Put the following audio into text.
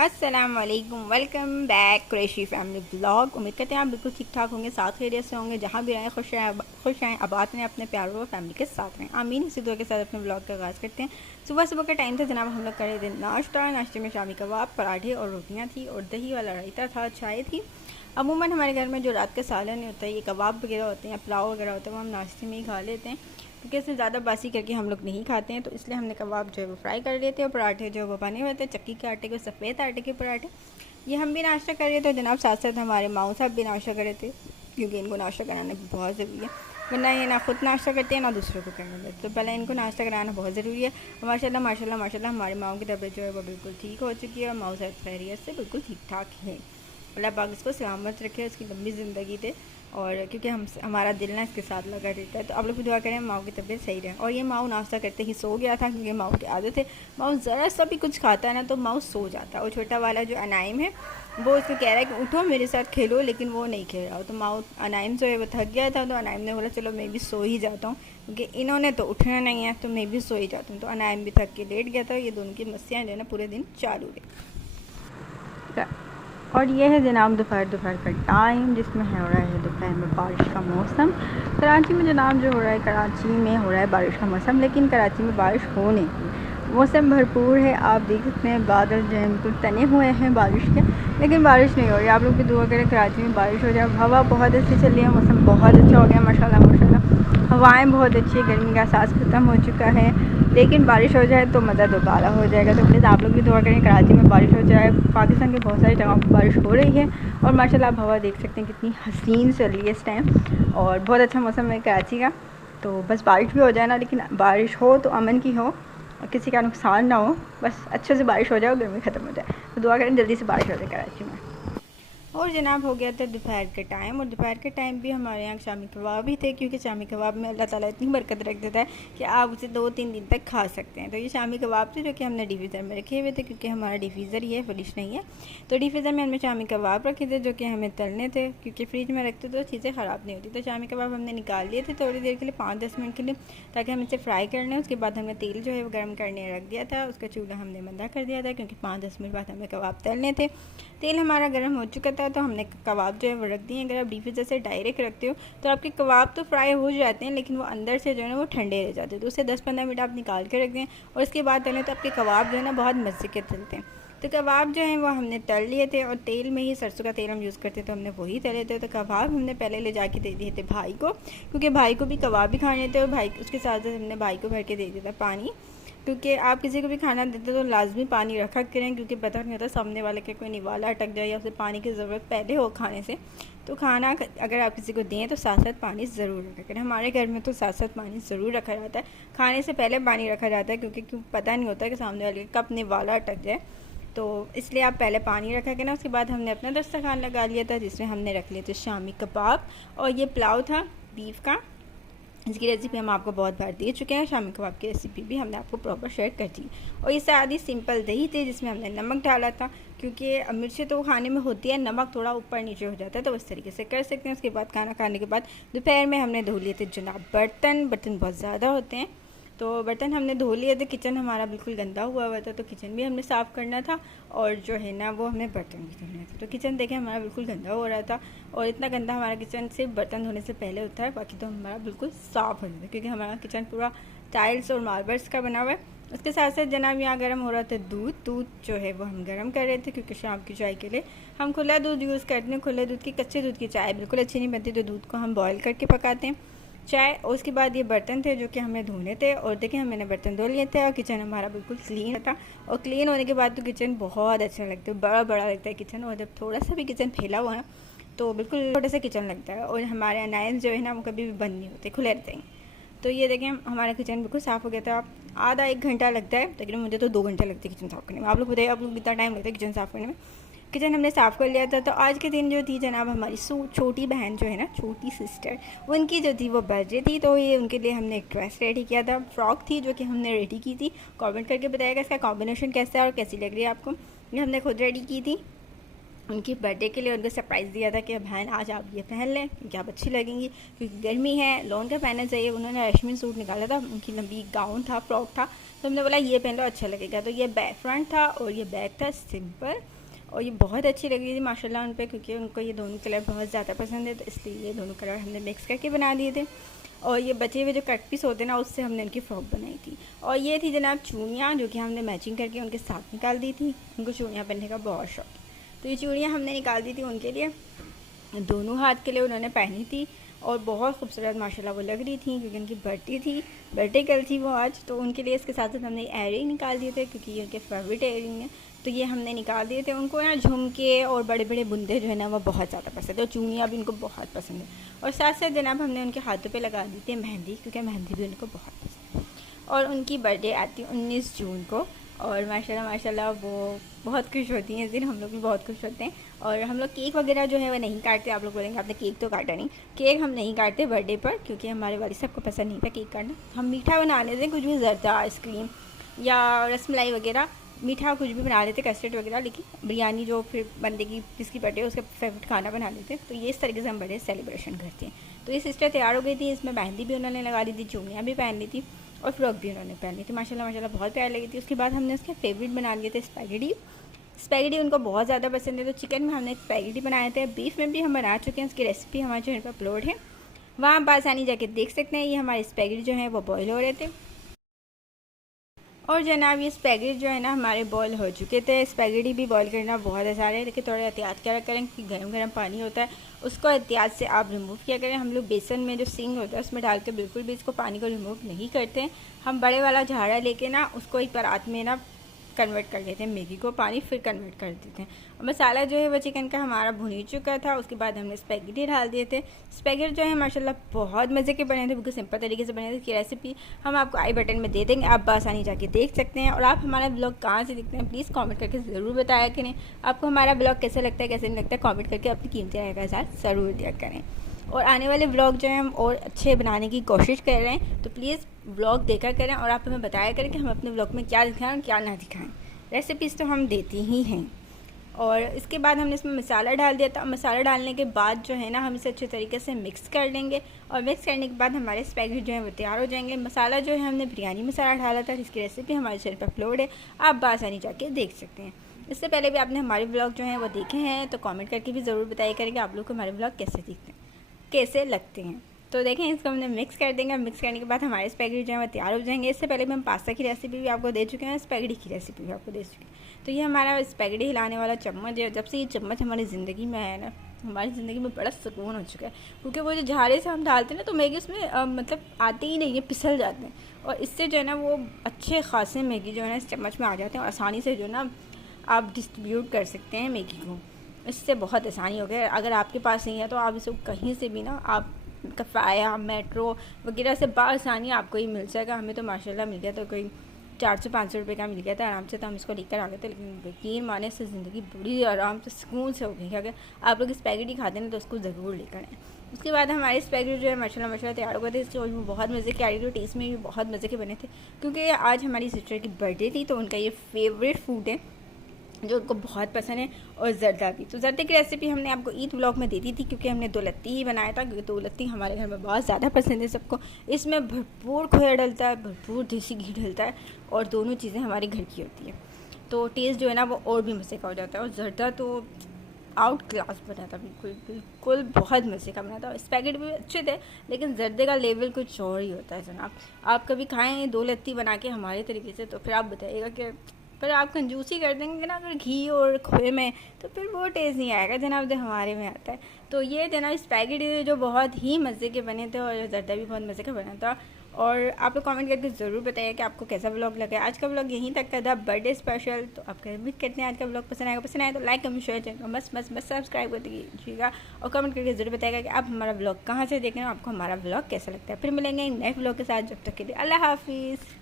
अस्सलाम वालेकुम, welcome back Qureshi family blog. उम्मीद करते हैं आप बिल्कुल ठीक ठाक होंगे, साथ खैरियत से होंगे, जहाँ भी रहें खुश रहें, आबाद रहें, अपने प्यारों और फैमिली के साथ रहें। आमीन। इसी दुआ के साथ अपने ब्लॉग का आगाज़ करते हैं। सुबह सुबह का टाइम था जनाब, हम लोग कर रहे थे नाश्ते में शामी कबाब, पराठे और रोटियाँ थी और दही वाला रायता था, चाय थी। अमूमन हमारे घर में जो रात का सालन नहीं होता है, ये कबाब वगैरह होते हैं, पुलाव वगैरह होता है, वो हम नाश्ते में ही खा लेते हैं क्योंकि इससे ज़्यादा बासी करके हम लोग नहीं खाते हैं। तो इसलिए हमने कबाब जो है वो फ्राई कर लेते हैं और पराठे जो है वो बने हुए थे चक्की के आटे के, सफ़ेद आटे के पराठे। ये हम भी नाश्ता कर रहे थे जनाब, साथ साथ हमारे माऊ साहब भी नाश्ता कर रहे थे क्योंकि इनको नाश्ता कराना बहुत ज़रूरी है, वरना ये ना खुद नाश्ता करते हैं ना दूसरों को करने देते। तो पहले इनको नाश्ता कराना बहुत ज़रूरी है। माशाल्लाह माशाल्लाह माशाल्लाह हमारे माऊ की तबीयत जो है वो बिल्कुल ठीक हो चुकी है और माऊ साहब खैरियत से बिल्कुल ठीक ठाक है। अल्लाह पाक इसको सलामत रखे, उसकी लंबी ज़िंदगी दे। और क्योंकि हमारा दिल ना इसके साथ लगा रहता है, तो आप लोग भी दुआ करें माऊ की तबीयत सही रहे। और ये माऊ नाश्ता करते ही सो गया था क्योंकि माऊ की आदत है, माऊ ज़रा सा भी कुछ खाता है ना तो माऊ सो जाता है। और छोटा वाला जो अनाइम है वो उसको कह रहा है कि उठो मेरे साथ खेलो, लेकिन वो नहीं खेल रहा हो। तो माऊ अनाइम जो है वो थक गया था, तो अनाइम ने बोला चलो मैं भी सो ही जाता हूँ क्योंकि इन्होंने तो उठना नहीं है, तो मैं भी सो ही जाता हूँ। तो अनाइम भी थक के लेट गया था। ये दोनों की मस्तियाँ जो है ना पूरे दिन चालू रही। और ये है जनाब दोपहर का टाइम जिसमें हो रहा है दोपहर में बारिश का मौसम। कराची में जनाब जो हो रहा है, कराची में हो रहा है बारिश का मौसम, लेकिन कराची में बारिश हो नहीं रही। मौसम भरपूर है, आप देख सकते हैं बादल जो है बिल्कुल तने हुए हैं बारिश के, लेकिन बारिश नहीं हो रही। आप लोग भी दुआ करें कराची में बारिश हो जाए। हवा बहुत अच्छी चल रही है, मौसम बहुत अच्छा हो गया माशाल्लाह माशाल्लाह। हवाएँ बहुत अच्छी है, गर्मी का एहसास ख़त्म हो चुका है, लेकिन बारिश हो जाए तो मज़ा दोबारा हो जाएगा। तो प्लीज़ आप लोग भी दुआ करें कराची में बारिश हो जाए। पाकिस्तान के बहुत सारी जगहों पर बारिश हो रही है और माशाल्लाह आप हवा देख सकते हैं कितनी हसीन चल रही है इस टाइम, और बहुत अच्छा मौसम है कराची का। तो बस बारिश भी हो जाए ना, लेकिन बारिश हो तो अमन की हो और किसी का नुकसान ना हो, बस अच्छे से बारिश हो जाए और गर्मी ख़त्म हो जाए। तो दुआ करें जल्दी से बारिश हो जाए कराची में। और जनाब हो गया था दोपहर के टाइम, और दोपहर के टाइम भी हमारे यहाँ शामी कबाब ही थे क्योंकि शामी कबाब में अल्लाह ताला इतनी बरकत रख देता है कि आप उसे 2-3 दिन तक खा सकते हैं। तो ये शामी कबाब थे जो कि हमने डिफीज़र में रखे हुए थे क्योंकि हमारा डिफीज़र ही है, फ्रिज नहीं है। तो डिफीज़र में हमने शामी कबाब रखे थे जो कि हमें तलने थे, क्योंकि फ्रिज में रखते तो चीज़ें ख़राब नहीं होती। तो शामी कबाब हमने निकाल लिए थे थोड़ी देर के लिए, 5-10 मिनट के लिए, ताकि हम इसे फ्राई कर लें। उसके बाद हमने तेल जो है वो गर्म करने रख दिया था, उसका चूल्हा हमने मंदा कर दिया था क्योंकि 5-10 मिनट बाद हमें कबाब तलने थे। तेल हमारा गर्म हो चुका था तो हमने कबाब जो है वो रख दिए। अगर आप डीप फ्रीज़र से डायरेक्ट रखते हो तो आपके कबाब तो फ्राई हो जाते हैं, लेकिन वो अंदर से जो है ना वो ठंडे रह जाते हैं। तो उसे 10-15 मिनट आप निकाल के रख दें और उसके बाद तलें तो आपके कबाब जो है ना बहुत मज़े के तलते हैं। तो कबाब जो हैं वो हमने तल लिए थे और तेल में ही, सरसों का तेल हम यूज़ करते तो हमने वही तले थे। तो कबाब हमने पहले ले जाके दे दिए थे भाई को, क्योंकि भाई को भी कबाब भी खाने थे, और भाई उसके साथ साथ हमने भाई को भर के दे दिया था पानी, क्योंकि आप किसी को भी खाना देते तो लाजमी पानी रखा करें, क्योंकि पता नहीं होता सामने वाले के कोई निवाला अटक जाए या उसे पानी की ज़रूरत पहले हो खाने से। तो खाना अगर आप किसी को दें तो साथ साथ पानी ज़रूर रखा करें। हमारे घर में तो साथ साथ पानी ज़रूर रखा जाता है, खाने से पहले पानी रखा जाता है, क्योंकि पता नहीं होता कि सामने वाले का कब निवाला अटक जाए। तो इसलिए आप पहले पानी रखा करें। उसके बाद हमने अपना दस्तरखान लगा लिया था जिसमें हमने रख लिए थे शामी कबाब, और ये पुलाव था बीफ का। इसकी रेसिपी हम आपको बहुत बार दे चुके हैं, शामी कबाब की रेसिपी भी हमने आपको प्रॉपर शेयर कर दी। और ये सादी सिंपल दही थे जिसमें हमने नमक डाला था, क्योंकि मिर्चें तो खाने में होती है, नमक थोड़ा ऊपर नीचे हो जाता है, तो इस तरीके से कर सकते हैं। उसके बाद खाना खाने के बाद दोपहर में हमने धो लिए थे जनाब बर्तन बहुत ज़्यादा होते हैं, तो बर्तन हमने धो लिए थे। किचन हमारा बिल्कुल गंदा हुआ था, तो किचन भी हमने साफ़ करना था, और जो है ना वो हमें बर्तन भी धोने थे। तो किचन देखें हमारा बिल्कुल गंदा हो रहा था, और इतना गंदा हमारा किचन सिर्फ बर्तन धोने से पहले होता है, बाकी तो हमारा बिल्कुल साफ़ हो जाता है क्योंकि हमारा किचन पूरा टाइल्स और मार्बल्स का बना हुआ है। उसके साथ साथ जनाब यहाँ गर्म हो रहा था दूध जो है वो हम गर्म कर रहे थे, क्योंकि शाम की चाय के लिए हम खुला दूध यूज़ करते हैं। खुले दूध की, कच्चे दूध की चाय बिल्कुल अच्छी नहीं बनती, तो दूध को हम बॉयल करके पकाते हैं चाय। और उसके बाद ये बर्तन थे जो कि हमें धोने थे, और देखिए मैंने बर्तन धो लिए थे और किचन हमारा बिल्कुल क्लीन था। और क्लीन होने के बाद तो किचन बहुत अच्छा लगता है, बड़ा बड़ा लगता है किचन, और जब थोड़ा सा भी किचन फैला हुआ है तो बिल्कुल छोटे से किचन लगता है। और हमारे अनायंस जो है ना वो कभी भी बंद नहीं होते, खुले रहते हैं। तो ये देखें हमारा किचन बिल्कुल साफ़ हो गया था। आधा 1 घंटा लगता है, लेकिन मुझे तो 2 घंटे लगते हैं किचन साफ़ करने में। आप लोग बताइए आप लोग कितना टाइम लगता है किचन साफ़ करने में। किचन हमने साफ़ कर लिया था। तो आज के दिन जो थी जनाब हमारी छोटी बहन जो है ना, छोटी सिस्टर, उनकी जो थी वो बर्थडे थी, तो ये उनके लिए हमने एक ड्रेस रेडी किया था, फ्रॉक थी जो कि हमने रेडी की थी। कमेंट करके बताइएगा इसका कॉम्बिनेशन कैसा है और कैसी लग रही है आपको। ये हमने खुद रेडी की थी, उनकी बर्थडे के लिए उनको सरप्राइज़ दिया था कि बहन आज आप ये पहन लें क्योंकि आप अच्छी लगेंगी, क्योंकि गर्मी है, लॉन का पहनना चाहिए। उन्होंने रेशमी सूट निकाला था, उनकी लंबी गाउन था, फ्रॉक था, तो हमने बोला ये पहन लो अच्छा लगेगा। तो ये बैक फ्रंट था और ये बैक था सिंपल, और ये बहुत अच्छी लग रही थी माशाल्लाह उन पर, क्योंकि उनको ये दोनों कलर बहुत ज़्यादा पसंद है, तो इसलिए ये दोनों कलर हमने मिक्स करके बना दिए थे। और ये बचे हुए जो कट पीस होते ना, उससे हमने उनकी फ्रॉक बनाई थी। और ये थी जनाब चूड़ियाँ, जो कि हमने मैचिंग करके उनके साथ निकाल दी थी। उनको चूड़ियाँ पहनने का बहुत शौक, तो ये चूड़ियाँ हमने निकाल दी थी उनके लिए, दोनों हाथ के लिए उन्होंने पहनी थी और बहुत खूबसूरत माशाल्लाह वो लग रही थी, क्योंकि उनकी बर्थडे कल थी वो आज। तो उनके लिए इसके साथ साथ हमने एयरिंग निकाल दिए थे, क्योंकि ये उनके फेवरेट एयरिंग है, तो ये हमने निकाल दिए थे। उनको ना झुमके और बड़े बड़े बुंदे जो है ना वो बहुत ज़्यादा पसंद है, और चूड़ियाँ भी उनको बहुत पसंद है। और साथ साथ जनाब हमने उनके हाथों पे लगा दी थी मेहंदी, क्योंकि मेहंदी भी उनको बहुत पसंद है। और उनकी बर्थडे आती है 19 जून को, और माशाल्लाह वो बहुत खुश होती हैं इस दिन, हम लोग भी बहुत खुश होते हैं। और हम लोग केक वगैरह जो है वो नहीं काटते। आप लोग बोलेंगे आपने केक तो काटा नहीं, केक हम नहीं काटते बर्थडे पर, क्योंकि हमारे वाली साहब को पसंद नहीं था केक काटना। हम मीठा बना लेते हैं, कुछ भी ज़र्दा आइसक्रीम या रसमलाई वगैरह, मीठा कुछ भी बना लेते, कस्टर्ड वगैरह, लेकिन बिरयानी जो फिर बंदे की जिसकी बर्थडे है उसका फेवरेट खाना बना लेते हैं। तो ये इस तरीके से हम बर्थडे सेलिब्रेशन करते हैं। तो ये सिस्टर तैयार हो गई थी, इसमें मेहंदी भी उन्होंने लगा ली थी, चूड़ियाँ भी पहन ली थी और फ्रॉक भी उन्होंने पहन ली थी। माशाल्लाह बहुत प्यारी लगी थी। उसके बाद हमने उसके फेवरेट बना लिए थे स्पैगेटी उनको बहुत ज़्यादा पसंद है, तो चिकन में हमने स्पैगेटी बनाए थे। बीफ में भी हम बना चुके हैं, उसकी रेसिपी हमारे चैनल पर अपलोड है, वहाँ आप आसानी जाके देख सकते हैं। ये हमारे स्पैगेटी जो है वो बॉयल हो रहे थे, और जनाब ये स्पैगेटी जो है ना हमारे बॉयल हो चुके थे। स्पैगेटी भी बॉयल करना बहुत आसान है, लेकिन थोड़ा एहतियात क्या करें, क्योंकि गर्म पानी होता है, उसको एहतियात से आप रिमूव किया करें। हम लोग बेसन में जो सिंग होता है उसमें डाल के बिल्कुल भी इसको पानी को रिमूव नहीं करते हैं। हम बड़े वाला झाड़ा लेके ना उसको एक परात में ना कन्वर्ट कर लेते हैं, मैगी को पानी फिर कन्वर्ट कर देते हैं। और मसाला जो है वो चिकन का हमारा भुन ही चुका था। उसके बाद हमने स्पैगेटी डाल दिए थे। स्पैगेटी जो है माशाल्लाह बहुत मज़े के बने थे, बिल्कुल सिंपल तरीके से बने थे। इसकी रेसिपी हम आपको आई बटन में दे देंगे, आप बआसानी जाके देख सकते हैं। और आप हमारा ब्लॉग कहाँ से देखते हैं प्लीज़ कॉमेंट करके ज़रूर बताया करें। आपको हमारा ब्लॉग कैसा लगता है कैसे नहीं लगता है, कॉमेंट करके अपनी कीमती राय का इज़हार ज़रूर दिया करें। और आने वाले ब्लॉग जो हैं हम और अच्छे बनाने की कोशिश कर रहे हैं, तो प्लीज़ ब्लॉग देखा करें और आप हमें बताया करें कि हम अपने ब्लॉग में क्या दिखाएं और क्या ना दिखाएं। रेसिपीज़ तो हम देती ही हैं। और इसके बाद हमने इसमें मसाला डाल दिया था। मसाला डालने के बाद जो है ना हम इसे अच्छे तरीके से मिक्स कर लेंगे, और मिक्स करने के बाद हमारे स्पैगेटी जो है वो तैयार हो जाएंगे। मसाला जो है हमने बिरयानी मसाला डाला था, जिसकी रेसिपी हमारे चैनल पर अपलोड है, आप बआसानी जाके देख सकते हैं। इससे पहले भी आपने हमारे ब्लॉग जो हैं वो देखे हैं, तो कमेंट करके भी ज़रूर बताया करें कि आप लोग को हमारे ब्लॉग कैसे दिखते हैं, कैसे लगते हैं। तो देखें इसको हमने मिक्स कर देंगे। मिक्स करने के बाद हमारे स्पैगेटी जो है वो तैयार हो जाएंगे। इससे पहले भी हम पास्ता की रेसिपी भी आपको दे चुके हैं, स्पैगेटी की रेसिपी भी आपको दे चुके हैं। तो ये हमारा स्पैगेटी हिलाने वाला चम्मच है। जब से ये चम्मच हमारी ज़िंदगी में आया ना, हमारी ज़िंदगी में बड़ा सुकून हो चुका है, क्योंकि वो जो झाड़े से हम डालते हैं ना तो मैगी उसमें मतलब आते ही नहीं है, फिसल जाते हैं। और इससे जो है ना वो अच्छे खासे मैगी जो है ना इस चम्मच में आ जाते हैं, और आसानी से जो है ना आप डिस्ट्रीब्यूट कर सकते हैं मैगी को। इससे बहुत आसानी हो गया। अगर आपके पास नहीं है तो आप इसे कहीं से भी ना आप कफ़ाया मेट्रो वगैरह से बआसानी आपको ही मिल जाएगा। हमें तो माशाल्लाह मिल गया, तो कोई 400-500 रुपये का मिल गया था आराम से, तो हम इसको लेकर आ गए थे। लेकिन यकीन माने से ज़िंदगी बड़ी आराम से सुकून से हो गई। अगर आप लोग स्पैगेटी खाते हैं तो उसको ज़रूर लेकर आएँ। उसके बाद हमारे स्पैगेटी जो है माशाल्लाह तैयार हो गए थे। इसको बहुत मज़े के आ रही थी, टेस्ट में भी बहुत मज़े के बने थे, क्योंकि आज हमारी सिस्टर की बर्थडे थी, तो उनका ये फेवरेट फूड है जो उनको बहुत पसंद है। और ज़र्दा भी, तो ज़र्दे की रेसिपी हमने आपको ईद व्लॉग में दे दी थी, क्योंकि हमने दो लत्ती ही बनाया था, क्योंकि दो लत्ती हमारे घर में बहुत ज़्यादा पसंद है सबको। इसमें भरपूर खोया डलता है, भरपूर देसी घी डलता है, और दोनों चीज़ें हमारे घर की होती है, तो टेस्ट जो है ना वो और भी मज़े का हो जाता है। और ज़र्दा तो आउट क्लास बना था, बिल्कुल बिल्कुल बहुत मज़े का बना था। स्पैगेटी भी अच्छे थे, लेकिन ज़र्दे का लेवल कुछ और ही होता है जनाब। आप कभी खाएँ दो लत्ती बना के हमारे तरीके से, तो फिर आप बताइएगा कि पर आप कंजूसी कर देंगे ना अगर घी और खोए में, तो फिर वो टेस्ट नहीं आएगा जनाब जो हमारे में आता है। तो ये जनाब स्पैगेटी जो बहुत ही मज़े के बने थे, और ज़र्दा भी बहुत मज़े का बना था। और आप लोग कमेंट करके ज़रूर बताइए कि आपको कैसा व्लॉग लगा। आज का व्लॉग यहीं तक का था, बर्थडे स्पेशल। तो आप उम्मीद करते हैं आज का व्लॉग पसंद आए तो लाइक कमेंट शेयर चैनल बस सब्सक्राइब कर दीजिएगा, और कमेंट करके ज़रूर बताइएगा कि आप हमारा व्लॉग कहाँ से देख रहे हो, आपको हमारा व्लॉग कैसा लगता है। फिर मिलेंगे नए व्लॉग के साथ, जब तक के लिए अल्लाह हाफिज़।